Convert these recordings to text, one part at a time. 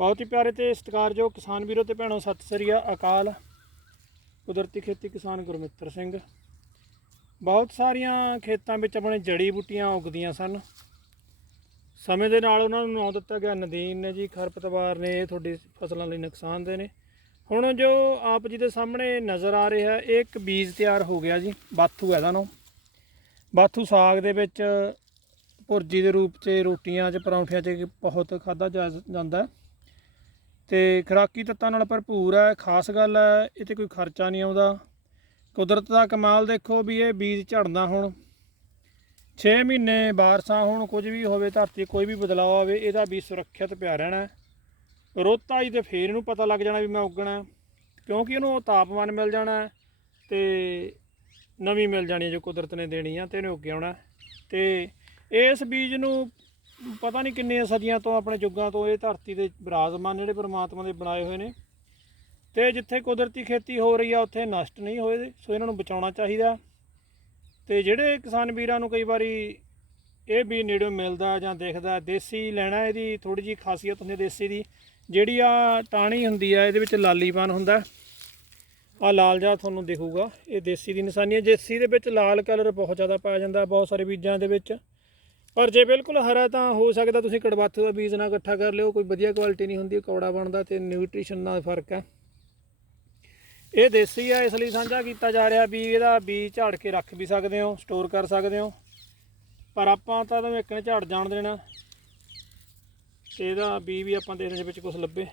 ਬਹੁਤ ਹੀ ਪਿਆਰੇ ਤੇ ਸਤਿਕਾਰਯੋਗ ਕਿਸਾਨ ਵੀਰੋ ਤੇ ਭੈਣੋ, ਸਤਿ ਸ੍ਰੀ ਅਕਾਲ। ਕੁਦਰਤੀ ਖੇਤੀ ਕਿਸਾਨ ਗੁਰਮਿੱਤਰ ਸਿੰਘ। ਬਹੁਤ ਸਾਰੀਆਂ ਖੇਤਾਂ ਵਿੱਚ ਆਪਣੇ ਜੜੀ ਬੂਟੀਆਂ ਉਗਦੀਆਂ ਸਨ। ਸਮੇਂ ਦੇ ਨਾਲ ਉਹਨਾਂ ਨੂੰ ਨਾਂ ਦਿੱਤਾ ਗਿਆ ਨਦੀਨ ਨੇ ਜੀ, ਖਰਪਤਵਾਰ ਨੇ, ਇਹ ਤੁਹਾਡੀ ਫਸਲਾਂ ਲਈ ਨੁਕਸਾਨਦੇ ਨੇ। ਹੁਣ ਜੋ ਆਪ ਜੀ ਦੇ ਸਾਹਮਣੇ ਨਜ਼ਰ ਆ ਰਿਹਾ, ਇਹ ਇੱਕ ਬੀਜ ਤਿਆਰ ਹੋ ਗਿਆ ਜੀ, ਬਾਥੂ ਇਹਦਾ ਨਾਮ। ਬਾਥੂ ਸਾਗ ਦੇ ਵਿੱਚ ਭੁਰਜੀ ਦੇ ਰੂਪ 'ਚ, ਰੋਟੀਆਂ 'ਚ, ਪਰੌਂਠਿਆਂ 'ਚ ਬਹੁਤ ਖਾਦਾ ਜਾਂਦਾ ਹੈ। ਤੇ ਖੁਰਾਕੀ ਤੱਤਾਂ ਨਾਲ ਭਰਪੂਰ ਹੈ, ਖਾਸ ਗੱਲ ਹੈ ਇਹ ਤੇ ਕੋਈ ਖਰਚਾ ਨਹੀਂ ਆਉਂਦਾ। ਕੁਦਰਤ ਦਾ ਕਮਾਲ ਦੇਖੋ ਵੀ ਇਹ ਬੀਜ ਝੜਨਾ ਹੁਣ। 6 ਮਹੀਨੇ ਬਾਰਸਾਂ ਹੋਣ, ਕੁਝ ਵੀ ਹੋਵੇ, ਧਰਤੀ ਕੋਈ ਵੀ ਬਦਲਾਅ ਆਵੇ, ਇਹਦਾ ਬੀਜ ਸੁਰੱਖਿਅਤ ਪਿਆ ਰਹਿਣਾ ਹੈ। ਰੁੱਤ ਆਈ ਤੇ ਫੇਰ ਇਹਨੂੰ ਪਤਾ ਲੱਗ ਜਾਣਾ ਵੀ ਮੈਂ ਉੱਗਣਾ ਕਿਉਂਕਿ ਇਹਨੂੰ ਉਹ ਤਾਪਮਾਨ ਮਿਲ ਜਾਣਾ ਹੈ ਤੇ ਨਵੀਂ ਮਿਲ ਜਾਣੀ ਹੈ ਜੋ ਕੁਦਰਤ ਨੇ ਦੇਣੀ ਆ ਤੇ ਇਹਨੇ ਉੱਗ ਆਉਣਾ ਤੇ ਇਸ ਬੀਜ ਨੂੰ ਪਤਾ ਨਹੀਂ ਕਿੰਨੀਆਂ ਸਦੀਆਂ ਤੋਂ ਆਪਣੇ ਯੁੱਗਾਂ ਤੋਂ ਇਹ ਧਰਤੀ ਦੇ ਵਿਰਾਜਮਾਨ ਜਿਹੜੇ ਪਰਮਾਤਮਾ ਦੇ ਬਣਾਏ ਹੋਏ ਨੇ। ਤੇ ਜਿੱਥੇ ਕੁਦਰਤੀ ਖੇਤੀ ਹੋ ਰਹੀ ਆ, ਉੱਥੇ ਨਸ਼ਟ ਨਹੀਂ ਹੋਏ ਸੋ ਇਹਨਾਂ ਨੂੰ ਬਚਾਉਣਾ ਚਾਹੀਦਾ। ਤੇ ਜਿਹੜੇ ਕਿਸਾਨ ਵੀਰਾਂ ਨੂੰ ਕਈ ਵਾਰੀ ਇਹ ਵੀ ਨੇੜੋਂ ਮਿਲਦਾ ਜਾਂ ਦੇਖਦਾ, ਦੇਸੀ ਲੈਣਾ ਇਹਦੀ ਥੋੜੀ ਜੀ ਖਾਸੀਅਤ ਹੁੰਦੀ ਹੈ ਦੇਸੀ ਦੀ। ਜਿਹੜੀ ਆ ਟਾਣੀ ਹੁੰਦੀ ਆ, ਇਹਦੇ ਵਿੱਚ ਲਾਲੀਪਨ ਹੁੰਦਾ। ਆ ਲਾਲ ਜਿਹਾ ਤੁਹਾਨੂੰ ਦਿਖੂਗਾ, ਇਹ ਦੇਸੀ ਦੀ ਨਿਸ਼ਾਨੀ ਹੈ। ਦੇਸੀ ਦੇ ਵਿੱਚ ਲਾਲ ਕਲਰ ਬਹੁਤ ਜ਼ਿਆਦਾ ਪਾਇਆ ਜਾਂਦਾ, ਬਹੁਤ ਸਾਰੇ ਬੀਜਾਂ ਦੇ ਵਿੱਚ। ਪਰ ਜੇ ਬਿਲਕੁਲ ਹਰਾ ਤਾਂ ਹੋ ਸਕਦਾ ਤੁਸੀਂ ਕੜਬਾਥੂ ਦਾ ਬੀਜ ਨਾਲ ਇਕੱਠਾ ਕਰ ਲਿਓ, ਕੋਈ ਵਧੀਆ ਕੁਆਲਿਟੀ ਨਹੀਂ ਹੁੰਦੀ, ਕੌੜਾ ਬਣਦਾ ਤੇ ਨਿਊਟ੍ਰੀਸ਼ਨ ਨਾਲ ਫ਼ਰਕ ਹੈ। ਇਹ ਦੇਸੀ ਆ, ਇਸ ਲਈ ਸਾਂਝਾ ਕੀਤਾ ਜਾ ਰਿਹਾ ਵੀ ਇਹਦਾ ਬੀਜ ਝਾੜ ਕੇ ਰੱਖ ਵੀ ਸਕਦੇ ਹੋ ਸਟੋਰ ਕਰ ਸਕਦੇ ਹੋ। ਪਰ ਆਪਾਂ ਤਾਂ ਇਹਨੂੰ ਇੱਕ ਨੇ ਝਾੜ ਜਾਣ ਦੇਣਾ, ਤੇ ਇਹਦਾ ਬੀ ਵੀ ਆਪਾਂ ਦੇਖਦੇ ਦੇ ਵਿੱਚ ਕੁਝ ਲੱਭੇ।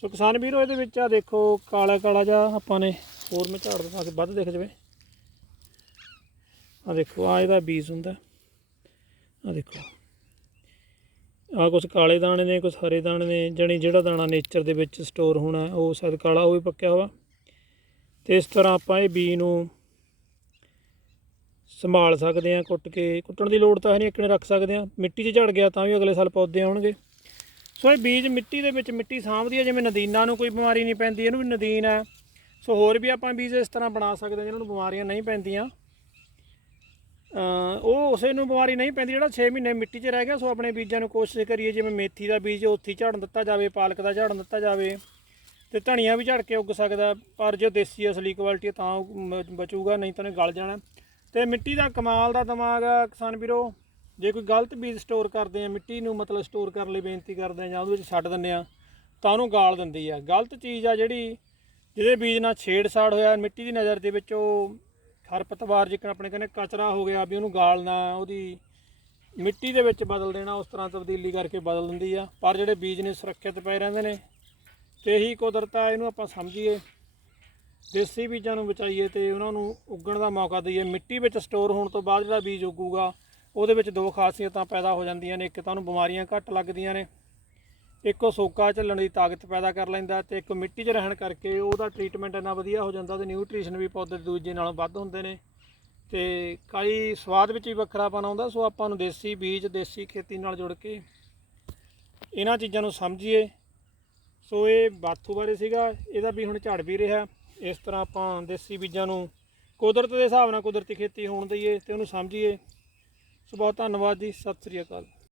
ਸੋ ਕਿਸਾਨ ਵੀਰੋ, ਇਹਦੇ ਵਿੱਚ ਆ ਦੇਖੋ ਕਾਲਾ ਕਾਲਾ ਜਿਹਾ ਆਪਾਂ ਨੇ, ਹੋਰ ਮੈਂ ਝਾੜ ਦਿਖਾ ਕੇ ਵੱਧ ਦਿਖ ਜਵੇ। ਆ ਦੇਖੋ, ਆ ਇਹਦਾ ਬੀਜ ਹੁੰਦਾ। ਆ ਦੇਖੋ। ਆ ਕੁਝ ਕਾਲੇ ਦਾਣੇ ਨੇ ਕੁਝ ਹਰੇ ਦਾਣੇ ਨੇ, ਜਣੀ ਜਿਹੜਾ ਦਾਣਾ ਨੇਚਰ ਦੇ ਵਿੱਚ ਸਟੋਰ ਹੋਣਾ ਉਹ ਸ਼ਾਇਦ ਕਾਲਾ ਹੋਵੇ, ਪੱਕਿਆ ਹੋਇਆ ਤੇ ਇਸ ਤਰ੍ਹਾਂ ਆਪਾਂ ਇਹ ਬੀ ਨੂੰ ਸੰਭਾਲ ਸਕਦੇ ਆ ਕੁੱਟ ਕੇ। ਕੁੱਟਣ ਦੀ ਲੋੜ ਤਾਂ ਹੈ ਨਹੀਂ ਇੱਕ ਨੇ ਰੱਖ ਸਕਦੇ ਆ ਮਿੱਟੀ 'ਚ ਝੜ ਗਿਆ ਤਾਂ ਵੀ ਅਗਲੇ ਸਾਲ ਪੌਦੇ ਆਉਣਗੇ। ਸੋ ਇਹ ਬੀਜ ਮਿੱਟੀ ਦੇ ਵਿੱਚ, ਮਿੱਟੀ ਸਾਂਭਦੀ ਹੈ, ਜਿਵੇਂ ਨਦੀਨਾਂ ਨੂੰ ਕੋਈ ਬਿਮਾਰੀ ਨਹੀਂ ਪੈਂਦੀ, ਇਹਨੂੰ ਵੀ ਨਦੀਨ ਹੈ। ਸੋ ਹੋਰ ਵੀ ਆਪਾਂ ਬੀਜ ਇਸ ਤਰ੍ਹਾਂ ਬਣਾ ਸਕਦੇ ਹਾਂ, ਜਿਹਨਾਂ ਨੂੰ ਬਿਮਾਰੀਆਂ ਨਹੀਂ ਪੈਂਦੀਆਂ। ਉਹ ਉਸੇ ਨੂੰ ਬਿਮਾਰੀ ਨਹੀਂ ਪੈਂਦੀ, ਜਿਹੜਾ 6 ਮਹੀਨੇ ਮਿੱਟੀ 'ਚ ਰਹਿ ਗਿਆ, ਸੋ ਆਪਣੇ ਬੀਜਾਂ ਨੂੰ ਕੋਸ਼ਿਸ਼ ਕਰੀਏ, ਜਿਵੇਂ ਮੇਥੀ ਦਾ ਬੀਜ ਉੱਥੇ ਹੀ ਝੜਨ ਦਿੱਤਾ ਜਾਵੇ, ਪਾਲਕ ਦਾ ਝਾੜਨ ਦਿੱਤਾ ਜਾਵੇ, ਤੇ ਧਨੀਆ ਵੀ ਝੜ ਕੇ ਉੱਗ ਸਕਦਾ, ਪਰ ਜੇ ਦੇਸੀ ਅਸਲੀ ਕੁਆਲਿਟੀ ਹੈ ਤਾਂ ਉਹ ਬਚੂਗਾ, ਨਹੀਂ ਤਾਂ ਗਲ ਜਾਣਾ। ਤੇ ਮਿੱਟੀ ਦਾ ਕਮਾਲ ਦਾ ਦਿਮਾਗ ਆ ਕਿਸਾਨ ਵੀਰੋ, ਜੇ ਕੋਈ ਗਲਤ ਬੀਜ ਸਟੋਰ ਕਰਦੇ ਆ, ਮਿੱਟੀ ਨੂੰ ਮਤਲਬ ਸਟੋਰ ਕਰਨ ਲਈ ਬੇਨਤੀ ਕਰਦੇ ਆ ਜਾਂ ਉਹਦੇ ਵਿੱਚ ਛੱਡ ਦਿੰਦੇ ਆ, ਤਾਂ ਉਹਨੂੰ ਗਾਲ ਦਿੰਦੀ ਆ। ਗਲਤ ਚੀਜ਼ ਆ ਜਿਹੜੀ, ਜਿਹਦੇ ਬੀਜ ਨਾਲ ਛੇੜਛਾੜ ਹੋਇਆ, ਮਿੱਟੀ ਦੀ ਨਜ਼ਰ ਦੇ ਵਿੱਚ ਉਹ ਖਰਪਤਵਾਰ ਜਿੱਕਣ ਆਪਣੇ ਕਹਿੰਦੇ ਕਚਰਾ ਹੋ ਗਿਆ ਵੀ ਉਹਨੂੰ ਗਾਲਣਾ, ਉਹਦੀ ਮਿੱਟੀ ਦੇ ਵਿੱਚ ਬਦਲ ਦੇਣਾ, ਉਸ ਤਰ੍ਹਾਂ ਤਬਦੀਲੀ ਕਰਕੇ ਬਦਲ ਦਿੰਦੀ ਆ। ਪਰ ਜਿਹੜੇ ਬੀਜ ਨੇ ਸੁਰੱਖਿਅਤ ਪਏ ਰਹਿੰਦੇ ਨੇ, ਤੇ ਇਹੀ ਕੁਦਰਤ ਆ ਇਹਨੂੰ ਆਪਾਂ ਸਮਝੀਏ, ਦੇਸੀ ਬੀਜਾਂ ਨੂੰ ਬਚਾਈਏ ਤੇ ਉਹਨਾਂ ਨੂੰ ਉੱਗਣ ਦਾ ਮੌਕਾ ਦਈਏ। ਮਿੱਟੀ ਵਿੱਚ ਸਟੋਰ ਹੋਣ ਤੋਂ ਬਾਅਦ ਜਿਹੜਾ ਬੀਜ ਉੱਗੂਗਾ, ਉਹਦੇ ਵਿੱਚ ਦੋ ਖਾਸੀਅਤਾਂ ਪੈਦਾ ਹੋ ਜਾਂਦੀਆਂ ਨੇ, ਇੱਕ ਤਾਂ ਉਹਨੂੰ ਬਿਮਾਰੀਆਂ ਘੱਟ ਲੱਗਦੀਆਂ ਨੇ ਇੱਕ ਉਹ ਸੋਕਾ ਝੱਲਣ ਦੀ ਤਾਕਤ ਪੈਦਾ ਕਰ ਲੈਂਦਾ ਤੇ ਇੱਕ ਮਿੱਟੀ 'ਚ ਰਹਿਣ ਕਰਕੇ ਉਹਦਾ ਟ੍ਰੀਟਮੈਂਟ ਇੰਨਾ ਵਧੀਆ ਹੋ ਜਾਂਦਾ ਉਹਦੇ ਨਿਊਟ੍ਰੀਸ਼ਨ ਵੀ ਪੌਦੇ ਦੂਜੇ ਨਾਲੋਂ ਵੱਧ ਹੁੰਦੇ ਨੇ। ਤੇ ਕਈ ਸਵਾਦ ਵਿੱਚ ਵੀ ਵੱਖਰਾਪਨ ਆਉਂਦਾ, ਸੋ ਆਪਾਂ ਨੂੰ ਦੇਸੀ ਬੀਜ, ਦੇਸੀ ਖੇਤੀ ਨਾਲ ਜੁੜ ਕੇ ਇਹਨਾਂ ਚੀਜ਼ਾਂ ਨੂੰ ਸਮਝੀਏ। ਸੋ ਇਹ ਬਾਥੂ ਬਾਰੇ ਸੀਗਾ, ਇਹਦਾ ਵੀ ਹੁਣ ਝੜ ਵੀ ਰਿਹਾ। ਇਸ ਤਰ੍ਹਾਂ ਆਪਾਂ ਦੇਸੀ ਬੀਜਾਂ ਨੂੰ ਕੁਦਰਤ ਦੇ ਹਿਸਾਬ ਨਾਲ ਕੁਦਰਤੀ ਖੇਤੀ ਹੋਣ ਦਈਏ ਤੇ ਉਹਨੂੰ ਸਮਝੀਏ। ਸੋ ਬਹੁਤ ਧੰਨਵਾਦ ਜੀ, ਸਤਿ ਸ੍ਰੀ ਅਕਾਲ।